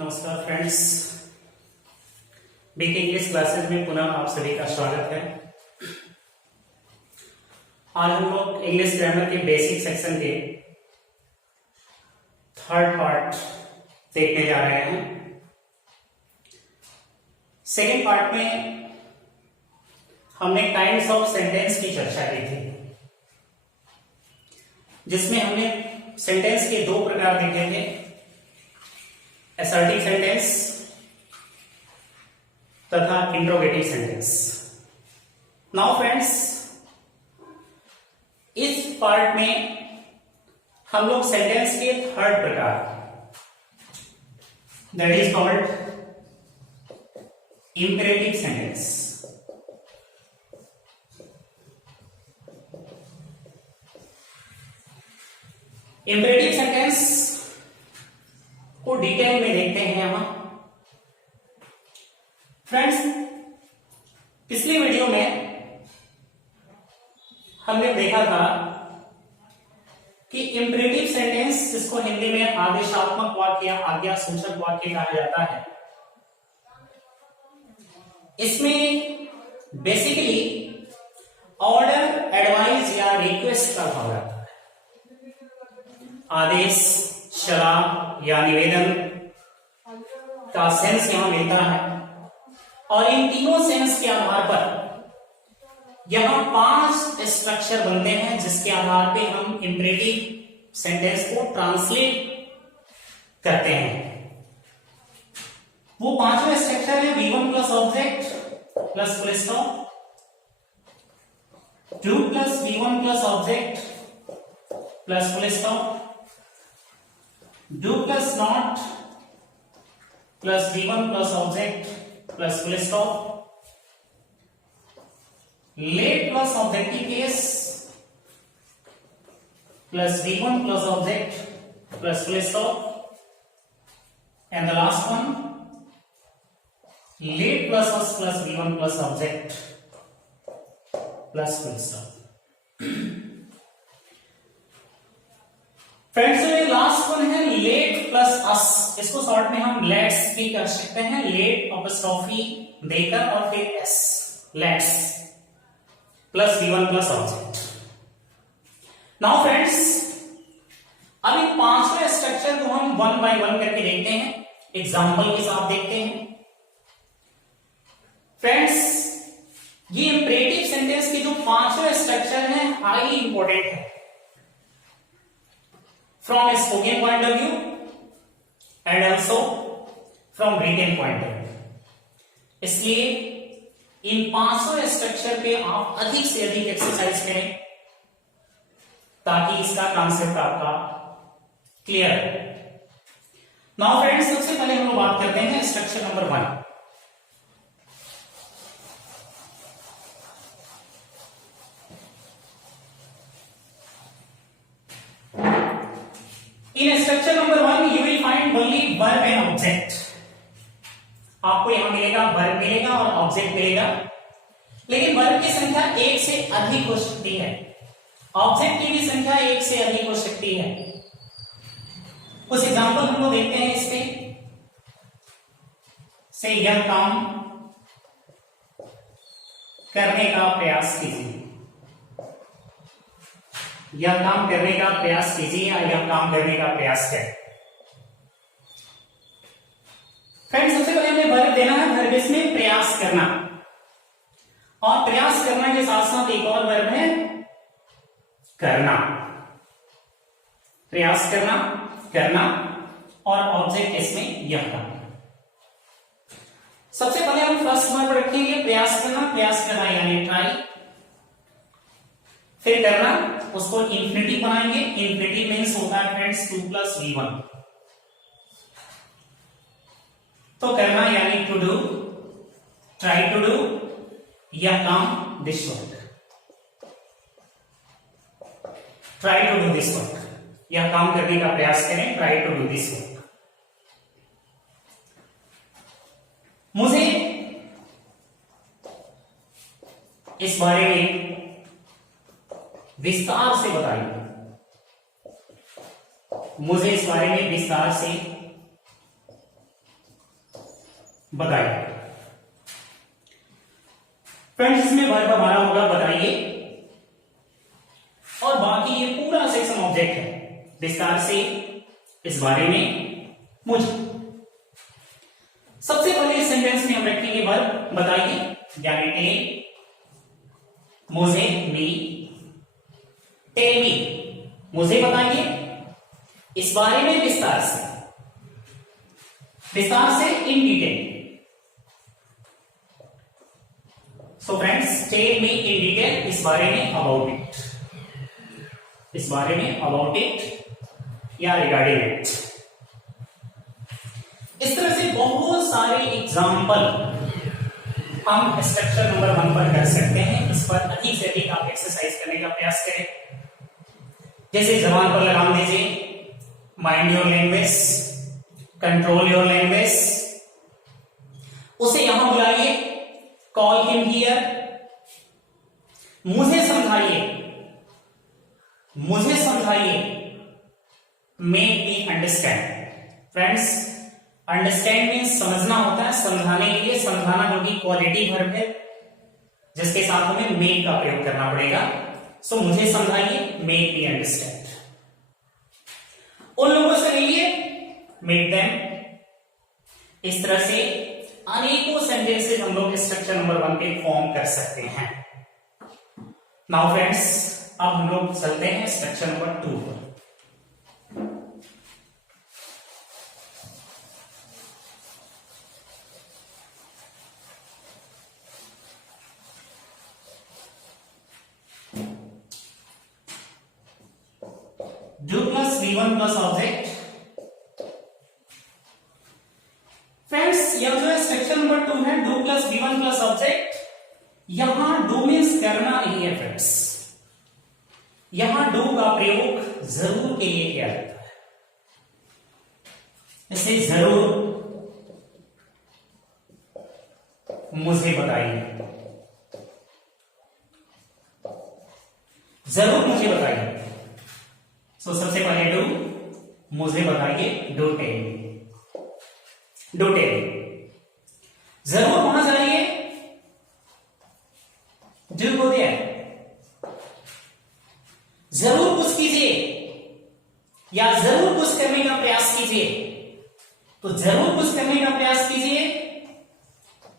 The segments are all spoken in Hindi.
नमस्कार फ्रेंड्स, बीके इंग्लिश क्लासेस में पुनः आप सभी का स्वागत है। आज हम लोग इंग्लिश ग्रामर के बेसिक सेक्शन के थर्ड पार्ट देखने जा रहे हैं। सेकेंड पार्ट में हमने काइंड्स ऑफ सेंटेंस की चर्चा की थी, जिसमें हमने सेंटेंस के दो प्रकार देखे थे, असर्टिव सेंटेंस तथा इंट्रोगेटिव सेंटेंस। नाउ फ्रेंड्स, इस पार्ट में हम लोग सेंटेंस के थर्ड प्रकार, that is called imperative sentence. Imperative sentence को डिटेल में देखते हैं यहां। फ्रेंड्स, पिछली वीडियो में हमने देखा था कि इंपेरेटिव सेंटेंस, जिसको हिंदी में आदेशात्मक वाक्य या आज्ञा सूचक वाक्य कहा जाता है, इसमें बेसिकली ऑर्डर, एडवाइस या रिक्वेस्ट का भाव रहता है। आदेश, सलाह या निवेदन का सेंस यहां मिलता है, और इन तीनों सेंस के आधार पर यहां 5 स्ट्रक्चर बनते हैं, जिसके आधार पे हम इंपेरेटिव सेंटेंस को ट्रांसलेट करते हैं। वो 5वें स्ट्रक्चर है V1 plus object plus full stop, 2 plus V1 plus object plus full stop, do plus not plus V1 plus object plus full stop, late plus objective case plus V1 plus object plus full stop, and the last one late plus us plus V1 plus object plus full stop. Friends, ये लास्ट वन है लेट प्लस अस। इसको शॉर्ट में हम लेट्स भी कर सकते हैं, लेट अपॉस्ट्रोफी देकर और फिर S, let's plus V1 plus object. Now friends, अब इन 5वें स्ट्रक्चर को हम वन बाय वन करके देखते हैं, एग्जांपल के साथ देखते हैं। फ्रेंड्स, ये इंपेरेटिव सेंटेंस की जो 5वें स्ट्रक्चर है, हाईली इंपॉर्टेंट है from a spoken point of view and also from written point of view। इसलिए इन 500 स्ट्रक्चर पे आप अधिक से अधिक एक्सरसाइज करें, ताकि इसका कॉन्सेप्ट आपका क्लियर है। नाउ फ्रेंड्स, सबसे पहले हम लोग बात करते हैं structure number 1। In structure number 1 you will find only verb and object। आपको यहां मिलेगा वर्ब मिलेगा और ऑब्जेक्ट मिलेगा, लेकिन वर्ब की संख्या एक से अधिक हो सकती है, ऑब्जेक्ट की भी संख्या एक से अधिक हो सकती है। कुछ एग्जांपल हम लोग देखते हैं इसके से। यह काम करने का प्रयास कीजिए, यह काम करने का प्रयास कीजिए या यह काम करने का प्रयास करें। फ्रेंड्स, सबसे पहले हमें वर्ब देना है, वर्ब इसमें प्रयास करना, और प्रयास करना के साथ साथ एक और वर्ब है करना। प्रयास करना, करना, और ऑब्जेक्ट इसमें यह काम। सबसे पहले हम फर्स्ट वर्ब रखेंगे प्रयास करना यानी ट्राई। फिर करना, उसको इंफिनिटिव बनाएंगे। इंफिनिटिव मीन्स होता है फ्रेंड्स 2 प्लस V1। तो करना यानी to do, try to do, यह काम, this work, try to do this work, यह काम करने का प्रयास करें, try to do this work. मुझे इस बारे में विस्तार से बताइए, मुझे इस बारे में विस्तार से बताइए। फ्रेंड्स इसमें वर्ब हमारा होगा बताइए, और बाकी ये पूरा सेक्शन ऑब्जेक्ट है। विस्तार से इस बारे में मुझे सबसे पहले इस सेंटेंस में हम रखेंगे वर्ब बताइए, यानी टेल, मुझे, मी, टेल मी, मुझे बताइए, इस बारे में विस्तार से in detail. So friends tell me in detail, इस बारे में, अबाउट इट, इस बारे में, अबाउट इट या रिगार्डिंग इट। इस तरह से बहुत सारे एग्जाम्पल हम स्ट्रक्चर नंबर 1 पर कर सकते हैं। इस पर अधिक से अधिक आप एक्सरसाइज करने का प्रयास करें। जैसे जबान पर लगाम दीजिए, mind your language, control your language, उसे यहां बुलाइए, कॉल हिम हियर, मुझे समझाइए, मुझे समझाइए, make me understand. Friends understand means समझना होता है, समझाने के लिए, समझाना जो कि क्वालिटी वर्ब है, जिसके साथ हमें मेक का प्रयोग करना पड़ेगा। सो मुझे समझाइए, मेक मी अंडरस्टैंड। उन लोगों से मिलिए, मेक देम। इस तरह से अनेकों सेंटेंसेस हम लोग स्ट्रक्चर नंबर 1 पे फॉर्म कर सकते हैं। नाउ फ्रेंड्स अब हम लोग चलते हैं स्ट्रक्चर नंबर 2 पर। Do plus V1 plus object. Friends यह जो है स्ट्रक्चर नंबर 2 है, do plus V1 plus object. यहां डू मीन्स करना नहीं है फ्रेंड्स, यहां डू का प्रयोग जरूर के लिए किया जाता है। इसे जरूर मुझे बताइए, जरूर मुझे बताइए। सो सबसे पहले डू, मुझे बताइए, डू टेल, डू टेल, जरूर वहां जाइए, डू गो देयर, जरूर कुछ कीजिए या जरूर कुछ करने का प्रयास कीजिए। तो जरूर कुछ करने का प्रयास कीजिए,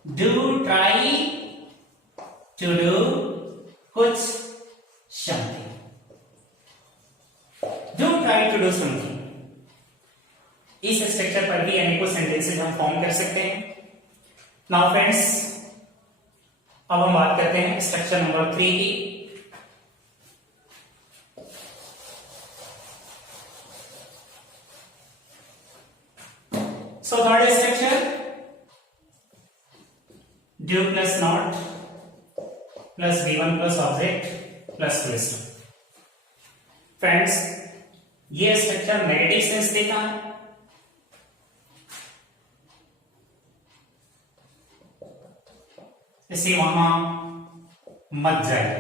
डू ट्राई टू डू कुछ something, do try to do something. इस स्ट्रक्चर पर भी अनेकों सेंटेंसेस हम फॉर्म कर सकते हैं। नाउ फ्रेंड्स अब हम बात करते हैं स्ट्रक्चर नंबर 3 की। So third structure, do plus not plus V1 plus object plus twist। Friends ये स्ट्रक्चर नेगेटिव सेंस देता है, इसे वहां मत जाइए,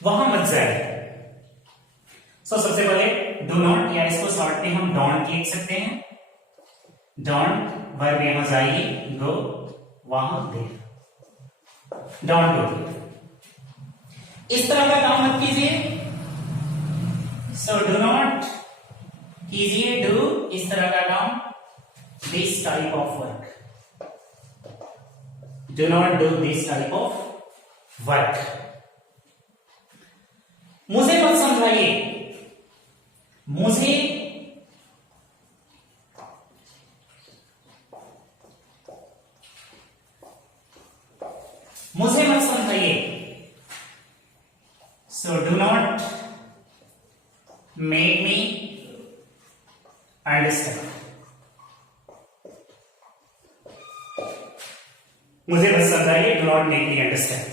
वहां मत जाइए। सबसे पहले डू नॉट, या इसको शॉर्ट में हम डोंट लिख सकते हैं। डोंट वर्ब यहां जाइए, गो वहां दे, डोंट गो। इस तरह का काम मत कीजिए। सो डू नॉट कीजिए, डू इस तरह का काम, this type of work, do not do this type of work. मुझे मत समझाइए, मुझे मत समझाइए। So do not make me understand, मुझे मत समझाइए, do not make me understand.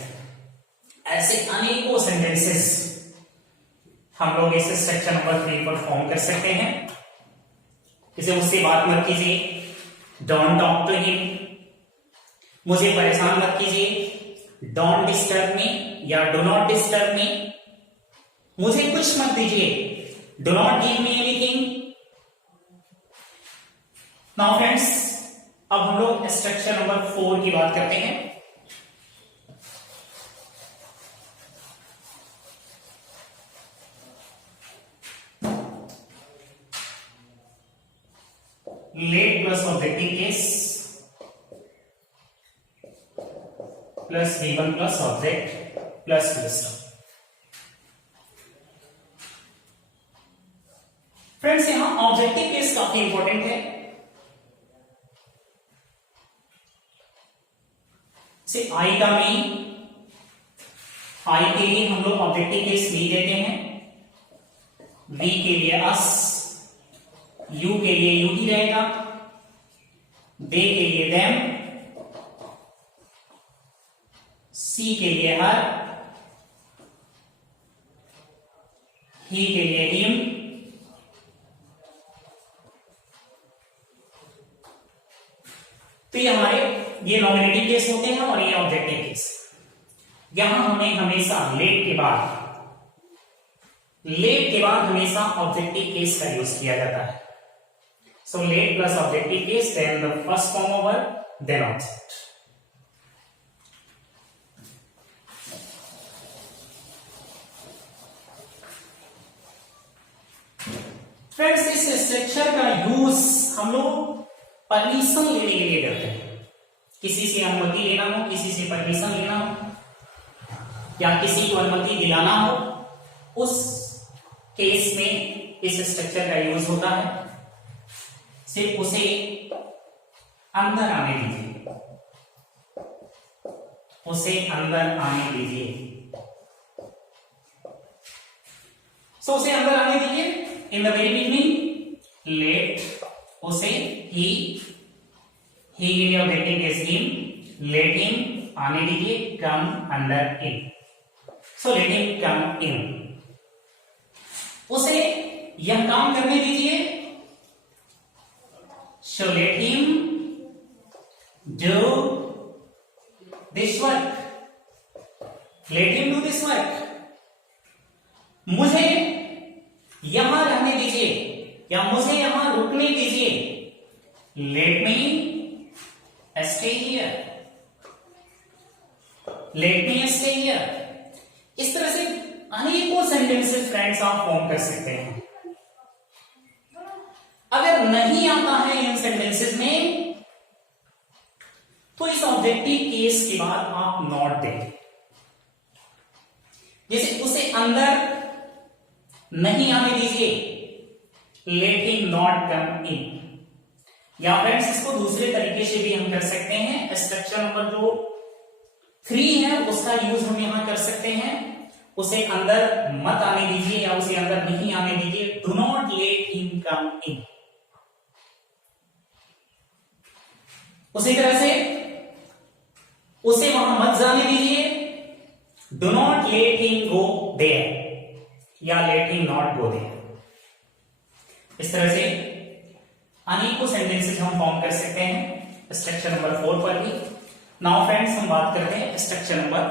ऐसे अनेकों सेंटेंसेस हम लोग इसे स्ट्रक्चर नंबर 3 पर फॉर्म कर सकते हैं। इसे मुझसे बात मत कीजिए, डोंट टॉक टू हिम, मुझे परेशान मत कीजिए, डोंट डिस्टर्ब मी या डो नॉट डिस्टर्ब मी, मुझे कुछ मत दीजिए, do not give me anything, now friends, अब हम लोग स्ट्रक्चर नंबर 4 की बात करते हैं। Late plus objective case plus V1 plus object plus system. Friends, यहां ऑब्जेक्टिव केस काफी इंपॉर्टेंट है। से आई का मीन, आई के लिए हम लोग ऑब्जेक्टिव केस V देते हैं, V के लिए अस, U के लिए यू ही रहेगा, दे के लिए देम, C के लिए हर, ही के लिए हिम, तो ये हमारे ये नॉमिनेटिव केस होते हैं और ये ऑब्जेक्टिव केस। यहां हमें हमेशा लेट के बाद हमेशा ऑब्जेक्टिव केस का यूज किया जाता है। So let plus objective case, then the first form of verb, then object. Friends, इस स्ट्रक्चर का यूज हम लोग परमिशन लेने के लिए करते हैं। किसी से अनुमति लेना हो, किसी से परमिशन लेना हो, या किसी को अनुमति दिलाना हो, उस केस में इस स्ट्रक्चर का यूज होता है। सिर्फ उसे अंदर आने दीजिए, उसे अंदर आने दीजिए। सो उसे अंदर आने दीजिए। In the very beginning, let उसे ही objective case him, let him आने दीजिए, कम अंदर इन। सो लेट हिम कम इन, उसे यह काम करने दीजिए। So let him do this work, let him do this work. मुझे यहां रहने दीजिए या मुझे यहां रुकने दीजिए, let me stay here, let me stay here. इस तरह से अनेकों सेंटेंसेस फ्रेंड्स आप फॉर्म कर सकते हैं। अगर नहीं आता है इन सेंटेंसेस में, तो इस ऑब्जेक्टिव केस के बाद आप नॉट दें। जैसे उसे अंदर नहीं आने दीजिए, लेट हिम नॉट कम इन। या फ्रेंड्स, इसको दूसरे तरीके से भी हम कर सकते हैं। स्ट्रक्चर नंबर जो 3 है उसका यूज हम यहां कर सकते हैं। उसे अंदर मत आने दीजिए या उसे अंदर नहीं आने दीजिए, do not let him come in. उसी तरह से उसे वहां मत जाने दीजिए, do not let him go there या let him not go there. इस तरह से अनेकों सेंटेंसेस हम फॉर्म कर सकते हैं स्ट्रक्चर नंबर 4 पर भी। नाउ फ्रेंड्स, हम बात करते हैं structure number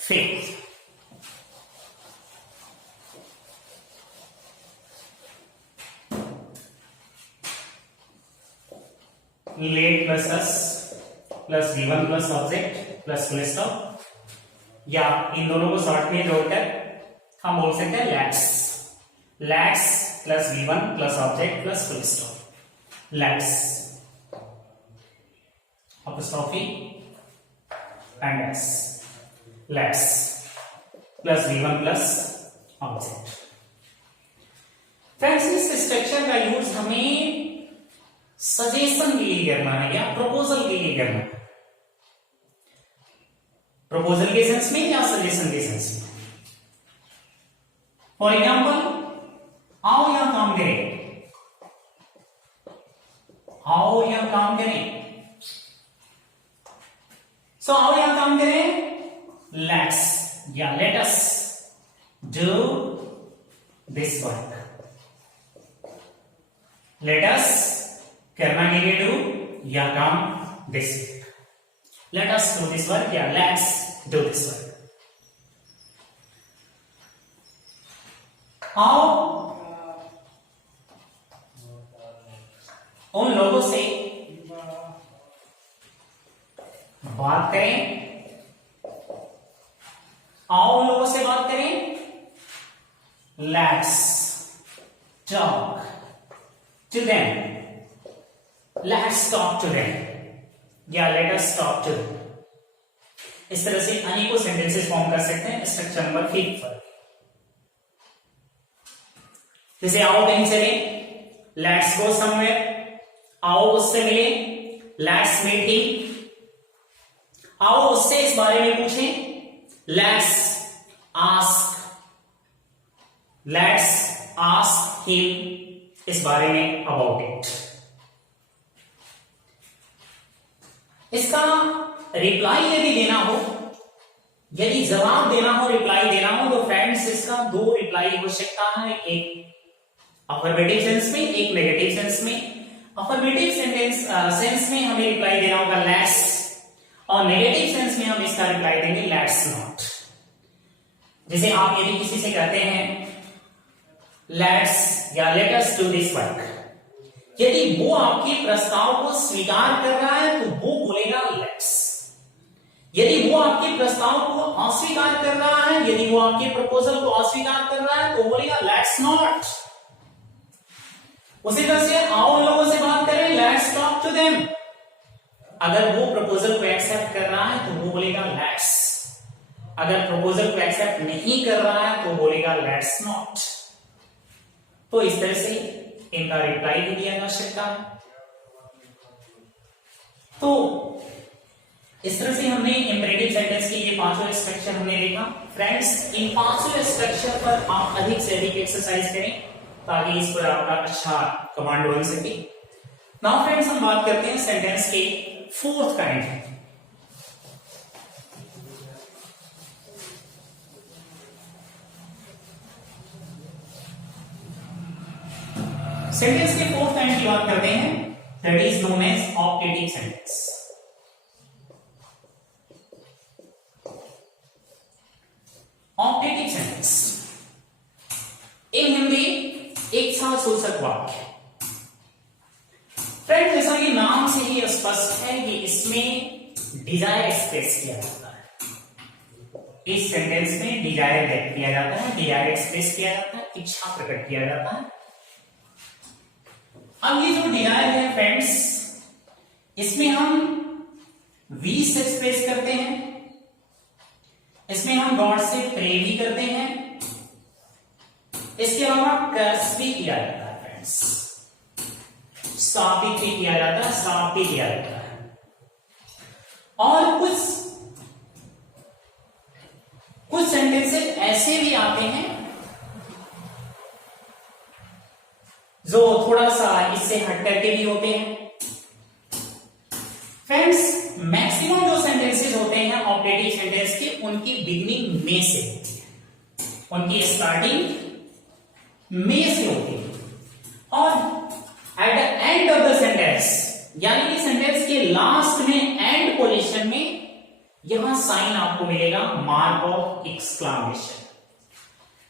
5। Let plus us plus V1 plus object plus full stop, या इन दोनों को शॉर्ट में जोड़कर हम बोल सकते हैं let's plus V1 plus object plus full stop. Let's apostrophe and s, let's plus V1 plus object. Friends, इस स्ट्रक्चर का यूज हमें सजेशन के लिए करना है या प्रपोजल के लिए करना है। प्रपोजल के सेंस में या सजेशन के सेंस में। फॉर एग्जाम्पल, आओ यहां काम करें, आओ यहां काम करें। सो आओ यहां काम करें, लेट्स या let us do this work. Let us करना के लिए डू या काम this work. Let us do this work या लेट्स डू दिस वर्क। आओ उन लोगों से बात करें, आओ उन लोगों से बात करें। Let's talk to them, let's talk to them या let us talk to them. इस तरह से अनेकों सेंटेंसेस फॉर्म कर सकते हैं स्ट्रक्चर नंबर 5 पर। जैसे आओ कहीं चले, लेट्स गो समवेयर, आओ उससे मिले, लेट्स मीट हिम। आओ उससे इस बारे में पूछें, लेट्स आस्क हिम इस बारे में अबाउट इट। इसका रिप्लाई यदि देना हो, यदि जवाब देना हो, रिप्लाई देना हो, तो फ्रेंड्स इसका 2 रिप्लाई हो सकता है, एक अफर्मेटिव सेंस में, एक नेगेटिव सेंस में। अफर्मेटिव सेंस में हमें रिप्लाई देना होगा लेट्स, और नेगेटिव सेंस में हम इसका रिप्लाई देंगे लेट्स नॉट। जैसे आप यदि किसी से कहते हैं लेट्स या let us do this work, यदि वो आपके प्रस्ताव को स्वीकार कर रहा है तो वो बोलेगा लेट्स। यदि वो आपके प्रस्ताव को अस्वीकार कर रहा है, यदि वो आपके प्रपोजल को अस्वीकार कर रहा है तो बोलेगा लेट्स नॉट। उसी तरह से आओ उन लोगों से बात करें, लेट्स टॉक टू देम। अगर वो प्रपोजल को एक्सेप्ट कर रहा है तो वो बोलेगा लेट्स, अगर प्रपोजल को एक्सेप्ट नहीं कर रहा है तो बोलेगा लेट्स नॉट। तो इस तरह से इनका रिप्लाई भी दिया जा सकता है। तो इस तरह से हमने इंपेरेटिव सेंटेंस के ये 5 स्ट्रक्चर हमने देखा। फ्रेंड्स, इन 5 स्ट्रक्चर पर आप अधिक से अधिक एक्सरसाइज करें ताकि इस पर आपका अच्छा कमांड बन सके। नाउ फ्रेंड्स, हम बात करते हैं सेंटेंस के 4th काइंड। सेंटेंस के 4th काइंड की बात करते हैं, that is known as optative sentence. Optative sentence in Hindi एक सूचक वाक्य। फ्रेंड, जैसा कि नाम से ही स्पष्ट है कि इसमें डिजायर एक्सप्रेस किया जाता है। इस सेंटेंस में डिजायर व्यक्त किया जाता है, डिजायर एक्सप्रेस किया जाता है, इच्छा प्रकट किया जाता है। अब ये जो डिजायर है फ्रेंड्स, इसमें हम विश एक्सप्रेस करते हैं, इसमें हम गॉड से प्रे भी करते हैं, इसके अलावा कर्स भी किया जाता है फ्रेंड्स, श्राप भी किया जाता है, श्राप भी किया जाता है। और कुछ सेंटेंसेस ऐसे भी आते हैं जो थोड़ा सा इससे हट करके भी होते हैं। फ्रेंड्स, मैक्सिमम जो सेंटेंसेस होते हैं ऑपरेटिव सेंटेंस के, उनकी बिगिनिंग में से होती है, उनकी स्टार्टिंग में से होती है, और eight the end of the sentence, यानी कि सेंटेंस के लास्ट में, एंड पोजीशन में, यहां साइन आपको मिलेगा मार्क ऑफ एक्सक्लामेशन।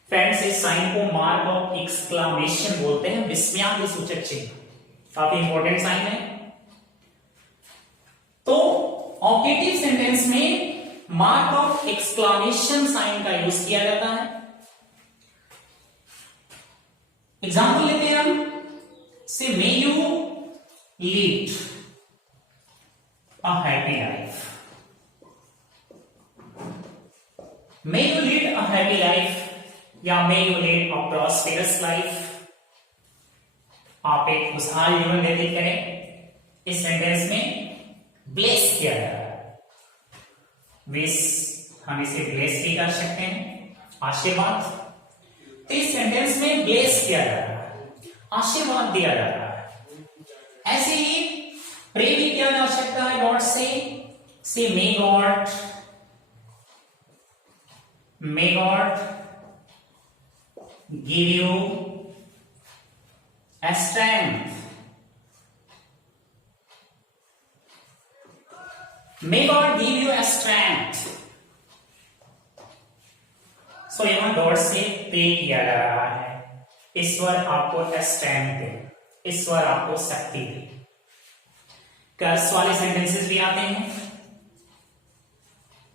फ्रेंड्स, इस साइन को मार्क ऑफ एक्सक्लामेशन बोलते हैं, विस्मयादि सूचक चिन्ह, काफी इंपॉर्टेंट साइन है। तो ऑब्जेक्टिव सेंटेंस में मार्क ऑफ एक्सक्लामेशन साइन का यूज किया जाता है। एग्जाम्पल लेते हैं हम, say may you lead a happy life, may you lead a happy life या may you lead a prosperous life. आप एक खुशहाल जीवन व्यतीत करें। इस सेंटेंस में ब्लेस किया जा रहा है, विश हम इसे ब्लेस भी कर सकते हैं, आशीर्वाद। तो इस सेंटेंस में ब्लेस किया जा रहा है, आशीर्वाद दिया जा रहा है। ऐसे ही प्रे भी किया जा सकता है गॉड से may God give you a strength, may God give you a strength। सो यहां गॉड से प्रे किया जा रहा है, ईश्वर आपको स्ट्रेंथ दे, ईश्वर आपको शक्ति दे। कर्स वाले सेंटेंसेस भी आते हैं,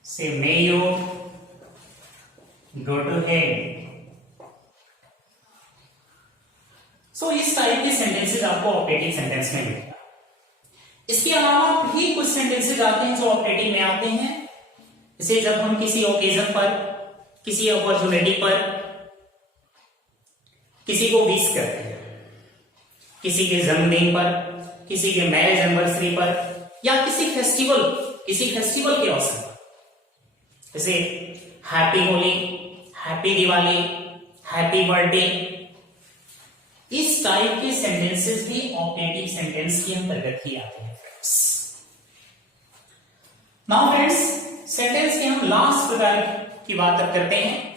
say may you go to head. So इस टाइप के सेंटेंसेस आपको ऑपरेटिंग सेंटेंस में मिलेगा। इसके अलावा भी कुछ सेंटेंसेस आते हैं जो ऑपरेटिंग में आते हैं, जैसे जब हम किसी ओकेजन पर, किसी अपॉर्चुनिटी पर किसी को विश करते हैं, किसी के जन्मदिन पर, किसी के मैरिज एनिवर्सरी पर, या किसी फेस्टिवल के अवसर पर, जैसे happy Holi, happy Diwali, happy birthday, इस टाइप के सेंटेंसेस भी ऑपरेटिव सेंटेंस के अंतर्गत ही आते हैं फ्रेंड्स। नाउ फ्रेंड्स, सेंटेंस के हम लास्ट प्रकार की बात अब करते हैं।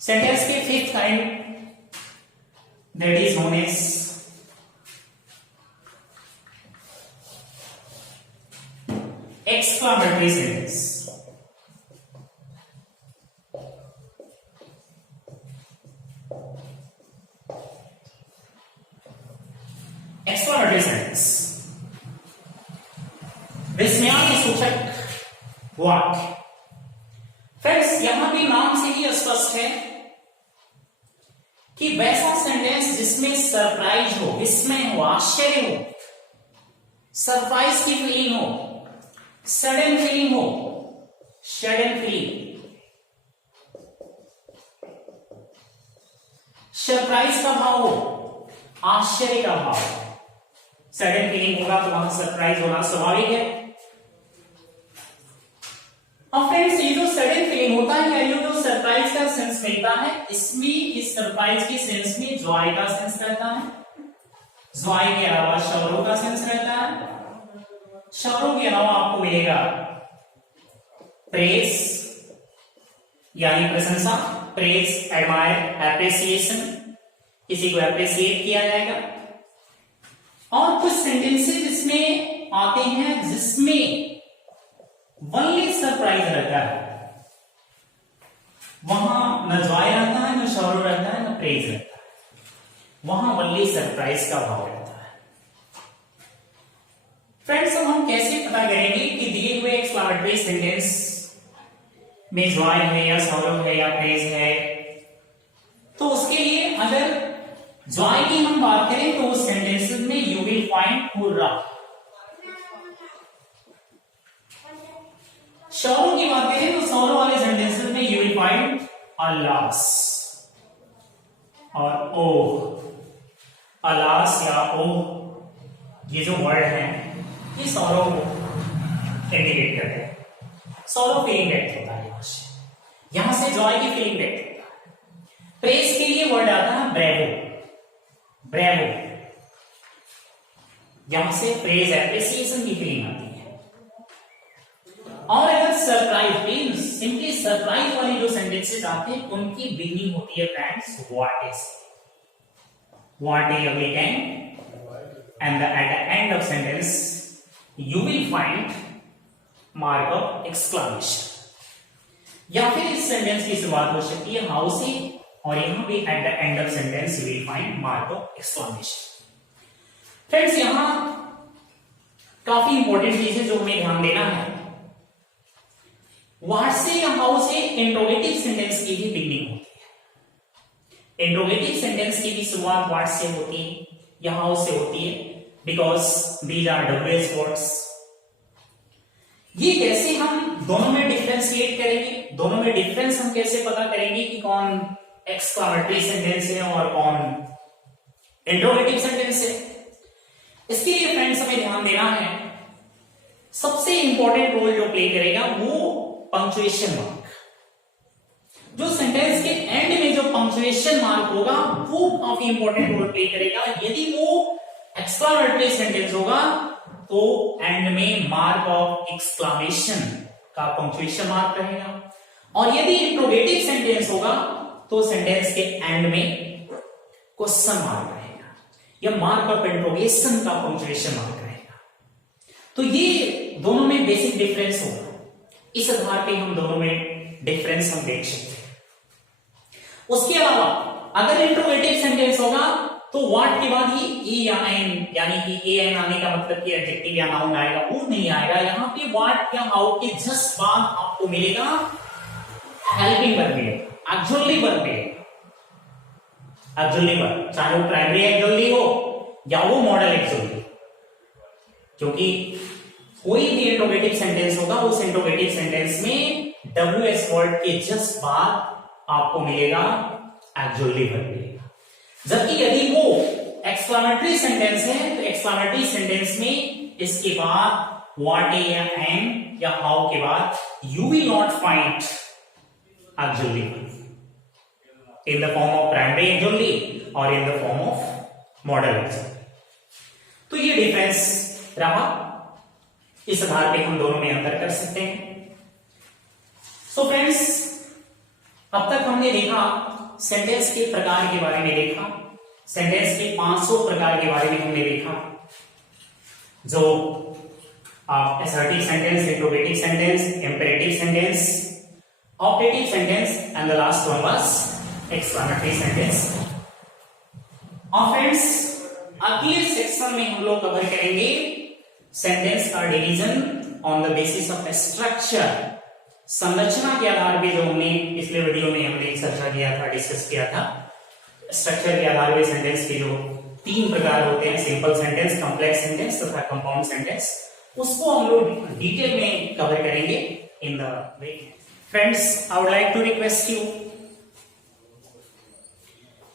सेंटेंस के fifth kind, that is known as exclamatory sentence. Exclamatory sentence विस्मयादि सूचक वाक्य। फ्रेंड्स, यहां भी नाम से ही स्पष्ट है कि वैसा सेंटेंस जिसमें सरप्राइज हो, विस्मय हो, आश्चर्य हो, सरप्राइज की फीलिंग हो, सडन फीलिंग हो, सडन फीलिंग, सरप्राइज का भाव हो, आश्चर्य का भाव। सडन फीलिंग होगा तो वहां सरप्राइज होना स्वाभाविक है। और फ्रेंड्स, ये जो सडन फीलिंग होता है या ये जो सरप्राइज का सेंस मिलता है, इसमें इस सरप्राइज के सेंस में जॉय का सेंस रहता है, जॉय के अलावा शौरों का सेंस रहता है, शौरों के अलावा आपको मिलेगा प्रेज यानी प्रशंसा, प्रेज, एडमायर, एप्रिसिएशन, किसी को एप्रिसिएट किया जाएगा। और कुछ सेंटेंसेस इसमें आते हैं जिसमें वनली सरप्राइज रहता है, वहां न जॉय रहता है, न शौर्य रहता है, न प्रेज रहता है, वहां वनली सरप्राइज का भाव रहता है। फ्रेंड्स, अब हम कैसे पता करेंगे कि दिए हुए एक्सक्लामेटरी सेंटेंस में जॉय है या शौर्य है या प्रेज है? तो उसके लिए अगर जॉय की हम बात करें तो उस सेंटेंसेस में यू विल फाइंड हुर्रा। शौरों की बात करें तो शौरों वाले सेंटेंसेस में यू विल फाइंड अलास और ओह। अलास या ओह, ये जो वर्ड है ये शौरों को इंडिकेट करते हैं। शौरों फीलिंग व्यक्त होता है, यहां से जॉय की फीलिंग व्यक्त होता है। प्रेज के लिए वर्ड आता है ब्रेवो, ब्रेवो, यहां से प्रेज एप्रिसिएशन की फीलिंग आती है। और अगर सरप्राइज मींस सिंपली सरप्राइज वाली जो सेंटेंसेस आते हैं उनकी बिगिनिंग होती है friends what is, what is अगली and at the end of sentence you will find mark of exclamation. या फिर इस सेंटेंस की शुरुआत हो सकती है हाउ से, और यहां भी eight the end of sentence you will find mark of exclamation. Friends, यहां काफी इंपॉर्टेंट चीजें जो हमें ध्यान देना है, व्हाट से या हाउ से इंट्रोगेटिव सेंटेंस की भी बिगिनिंग होती है। इंट्रोगेटिव सेंटेंस की भी शुरुआत व्हाट से होती है या हाउ से होती है, because these are WH words. ये कैसे हम दोनों में डिफरेंशिएट करेंगे, दोनों में डिफरेंस हम कैसे पता करेंगे कि कौन एक्सक्लेमेटरी सेंटेंस है और कौन इंट्रोगेटिव सेंटेंस है? इसके लिए फ्रेंड्स हमें ध्यान देना है, सबसे इंपॉर्टेंट रोल जो प्ले करेगा वो पंक्चुएशन मार्क। जो सेंटेंस के एंड में जो पंक्चुएशन मार्क होगा वो काफी इंपॉर्टेंट रोल प्ले करेगा। यदि वो एक्सक्लेमेटरी सेंटेंस होगा तो एंड में मार्क ऑफ एक्सक्लेमेशन का पंक्चुएशन मार्क रहेगा, और यदि इंट्रोगेटिव सेंटेंस होगा तो सेंटेंस के एंड में क्वेश्चन मार्क रहेगा या मार्क ऑफ इंट्रोगेशन का पंक्चुएशन मार्क रहेगा। तो ये दोनों में बेसिक डिफरेंस होगा, इस आधार पे हम दोनों में डिफरेंस हम देख सकते हैं। उसके अलावा अगर इंट्रोगेटिव सेंटेंस होगा तो व्हाट के बाद ये ए या एन, यानी कि ए एन आने का मतलब कि एडजेक्टिव या नाउन आएगा, वो नहीं आएगा। यहाँ पे व्हाट या हाउ के जस्ट बाद आपको मिलेगा हेल्पिंग वर्ब मिलेगा, ऑक्सिलरी वर्ब मिलेगा, ऑक्सिलरी वर्ब, चाहे वो प्राइमरी ऑक्सिलरी हो या वो मॉडल ऑक्सिलरी, क्योंकि कोई भी इंट्रोगेटिव सेंटेंस होगा उस इंट्रोगेटिव सेंटेंस में WS वर्ड के जस्ट बाद आपको मिलेगा ऑक्सिलरी वर्ब मिलेगा। जबकि यदि वो एक्सक्लेमेटरी सेंटेंस है तो एक्सक्लेमेटरी सेंटेंस में इसके बाद व्हाट या एन या हाउ के बाद you will not find auxiliary verb in the form of primary auxiliary और in the form of modal auxiliary. तो ये डिफरेंस रहा, इस आधार पे हम दोनों में अंतर कर सकते हैं। सो फ्रेंड्स, अब तक हमने देखा सेंटेंस के प्रकार के बारे में देखा, सेंटेंस के 500 प्रकार के बारे में हमने देखा, जो assertive sentence, interrogative sentence, imperative sentence, objective sentence and the last one was exclamatory sentence. और फ्रेंड्स, अगले सेक्शन में हम लोग कवर करेंगे सेंटेंस का division on the basis of structure, संरचना के आधार पे, जो हमने पिछले वीडियो में हमने चर्चा किया था, डिस्कस किया था। स्ट्रक्चर के आधार पे सेंटेंस के जो 3 प्रकार होते हैं, सिंपल सेंटेंस, कॉम्प्लेक्स सेंटेंस तथा कंपाउंड सेंटेंस, उसको हम लोग डिटेल में कवर करेंगे in the way. Friends, I would like to request you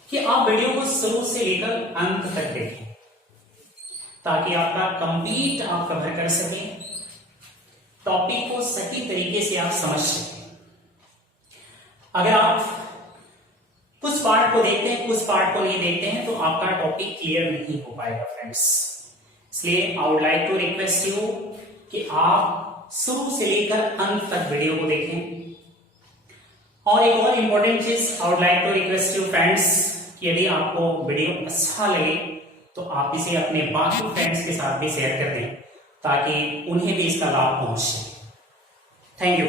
कि आप वीडियो को शुरू से लेकर अंत तक देखें, ताकि आपका कंप्लीट आप कवर कर सकें, टॉपिक को सही तरीके से आप समझ सकें। अगर आप कुछ पार्ट को देखते हैं, कुछ पार्ट को नहीं देखते हैं, तो आपका टॉपिक क्लियर नहीं हो पाएगा फ्रेंड्स। इसलिए I would like to request you कि आप शुरू से लेकर अंत तक वीडियो को देखें। और एक और इंपॉर्टेंट चीज I would like to request you friends, कि यदि आपको वीडियो अच्छा लगे तो आप इसे अपने बाकी फ्रेंड्स के साथ भी शेयर कर दें, ताकि उन्हें भी इसका लाभ पहुंचे। Thank you.